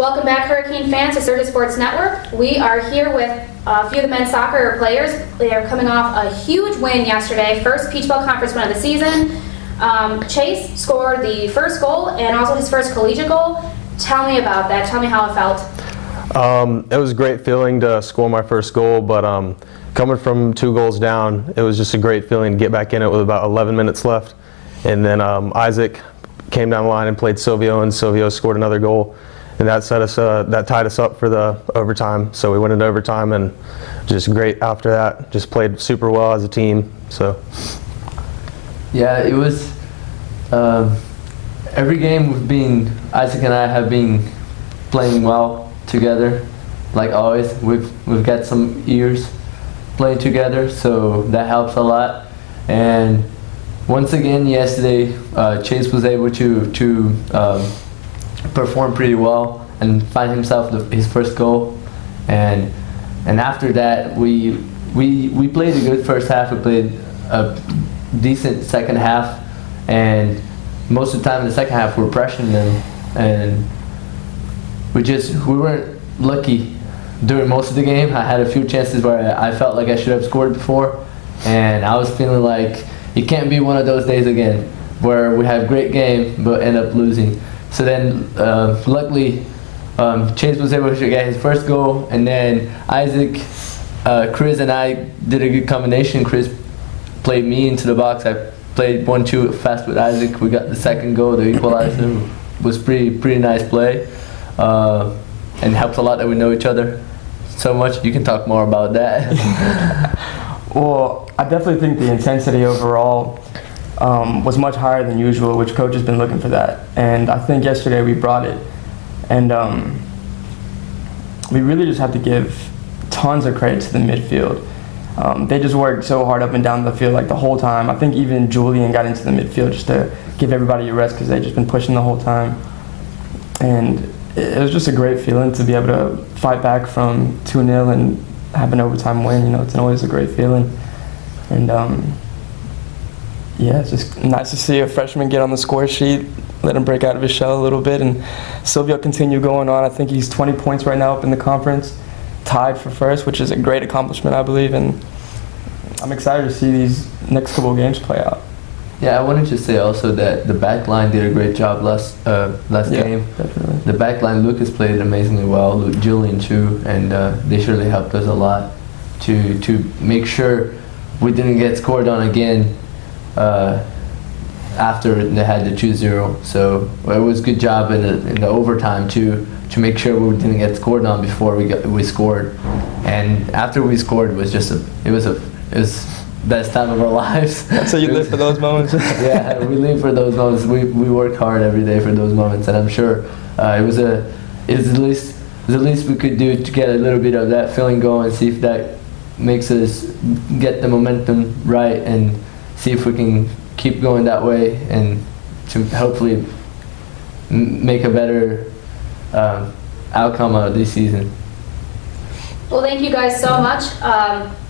Welcome back, Hurricane fans, to Surge Sports Network. We are here with a few of the men's soccer players. They are coming off a huge win yesterday, first Peach Belt Conference win of the season. Chase scored the first goal and also his first collegiate goal. Tell me about that. Tell me how it felt. It was a great feeling to score my first goal, but coming from 2 goals down, it was just a great feeling to get back in it with about 11 minutes left. And then Isaac came down the line and played Silvio, and Silvio scored another goal. And that tied us up for the overtime. So we went into overtime, and just great after that. Just played super well as a team. So. Yeah, it was. Every game Isaac and I have been playing well together. Like always, we've got some years playing together, so that helps a lot. And once again, yesterday, Chase was able to perform pretty well and find himself his first goal. And after that, we played a good first half. We played a decent second half, and most of the time in the second half we're pressuring them, and we weren't lucky during most of the game. I had a few chances where I felt like I should have scored before, and I was feeling like it can't be one of those days again where we have a great game but end up losing. So then luckily Chase was able to get his first goal, and then Isaac, Chris and I did a good combination. Chris played me into the box. I played 1-2 fast with Isaac. We got the second goal, the equalizer. Was pretty nice play, and helps a lot that we know each other so much. You can talk more about that. Well, I definitely think the intensity overall was much higher than usual, which coach has been looking for that. And I think yesterday we brought it. And we really just have to give tons of credit to the midfield. They just worked so hard up and down the field like the whole time. I think even Julian got into the midfield just to give everybody a rest because they've just been pushing the whole time. And it was just a great feeling to be able to fight back from 2-0 and have an overtime win. You know, it's always a great feeling. And yeah, it's just nice to see a freshman get on the score sheet, let him break out of his shell a little bit, and Silvio continue going on. I think he's 20 points right now up in the conference, tied for first, which is a great accomplishment, I believe, and I'm excited to see these next couple of games play out. Yeah, I wanted to say also that the back line did a great job last game. Definitely. The back line, Lucas played amazingly well, Julian too, and they surely helped us a lot to make sure we didn't get scored on again after they had the 2-0. So it was a good job in the overtime too, to make sure we didn't get scored on before we scored. And after we scored, it was best time of our lives. So you live for those moments? Yeah, we live for those moments. We work hard every day for those moments, and I'm sure it's the least we could do to get a little bit of that feeling going, see if that makes us get the momentum right, and see if we can keep going that way, and to hopefully make a better outcome out of this season. Well, thank you guys so much.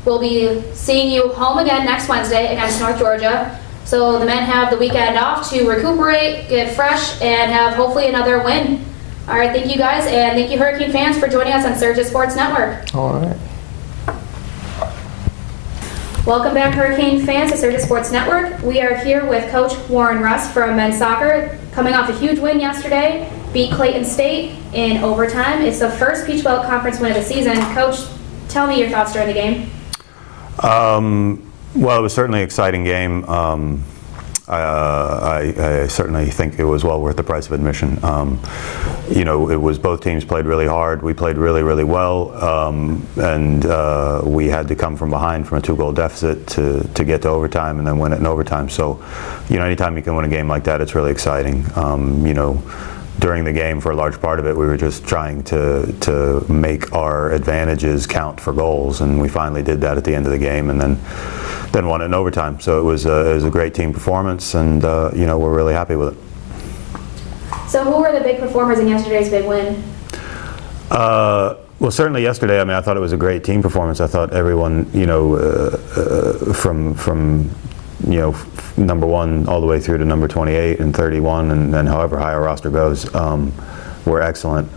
We'll be seeing you home again next Wednesday against North Georgia. So the men have the weekend off to recuperate, get fresh, and have hopefully another win. All right, thank you guys, and thank you Hurricane fans for joining us on Surge Sports Network. All right. Welcome back, Hurricane fans, to Surge Sports Network. We are here with Coach Warren Russ from men's soccer, coming off a huge win yesterday, beat Clayton State in overtime. It's the first Peach Belt Conference win of the season. Coach, tell me your thoughts during the game. Well, it was certainly an exciting game. I certainly think it was well worth the price of admission. You know, it was both teams played really hard. We played really, really well, and we had to come from behind from a 2-goal deficit to get to overtime and then win it in overtime. So, you know, anytime you can win a game like that, it's really exciting. You know, during the game, for a large part of it, we were just trying to make our advantages count for goals, and we finally did that at the end of the game, and then won it in overtime. So it was a great team performance, and you know, we're really happy with it. So who were the big performers in yesterday's big win? Well, certainly yesterday, I mean, I thought it was a great team performance. I thought everyone, you know, from you know, number 1 all the way through to number 28 and 31, and however high our roster goes, were excellent.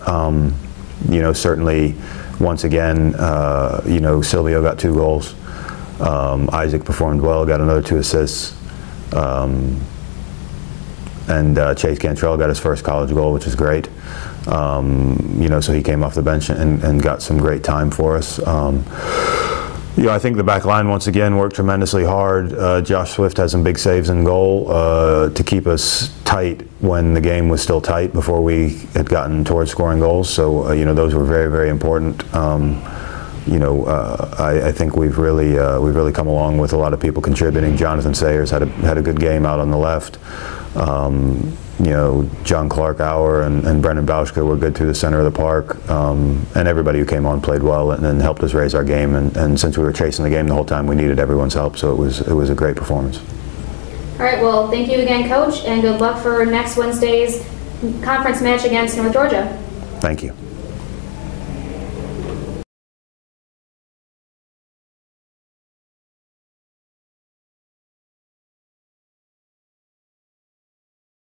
You know, certainly, once again, you know, Silvio got 2 goals. Isaac performed well, got another 2 assists. And Chase Cantrell got his first college goal, which is great. You know, so he came off the bench and got some great time for us. You know, I think the back line once again worked tremendously hard. Josh Swift had some big saves in goal to keep us tight when the game was still tight before we had gotten towards scoring goals. So you know, those were very, very important. You know, I think we've really come along with a lot of people contributing. Jonathan Sayers had a good game out on the left. You know, John Clark Auer and Brendan Bauschka were good through the center of the park, and everybody who came on played well and helped us raise our game. And since we were chasing the game the whole time, we needed everyone's help. So it was a great performance. All right. Well, thank you again, Coach, and good luck for next Wednesday's conference match against North Georgia. Thank you.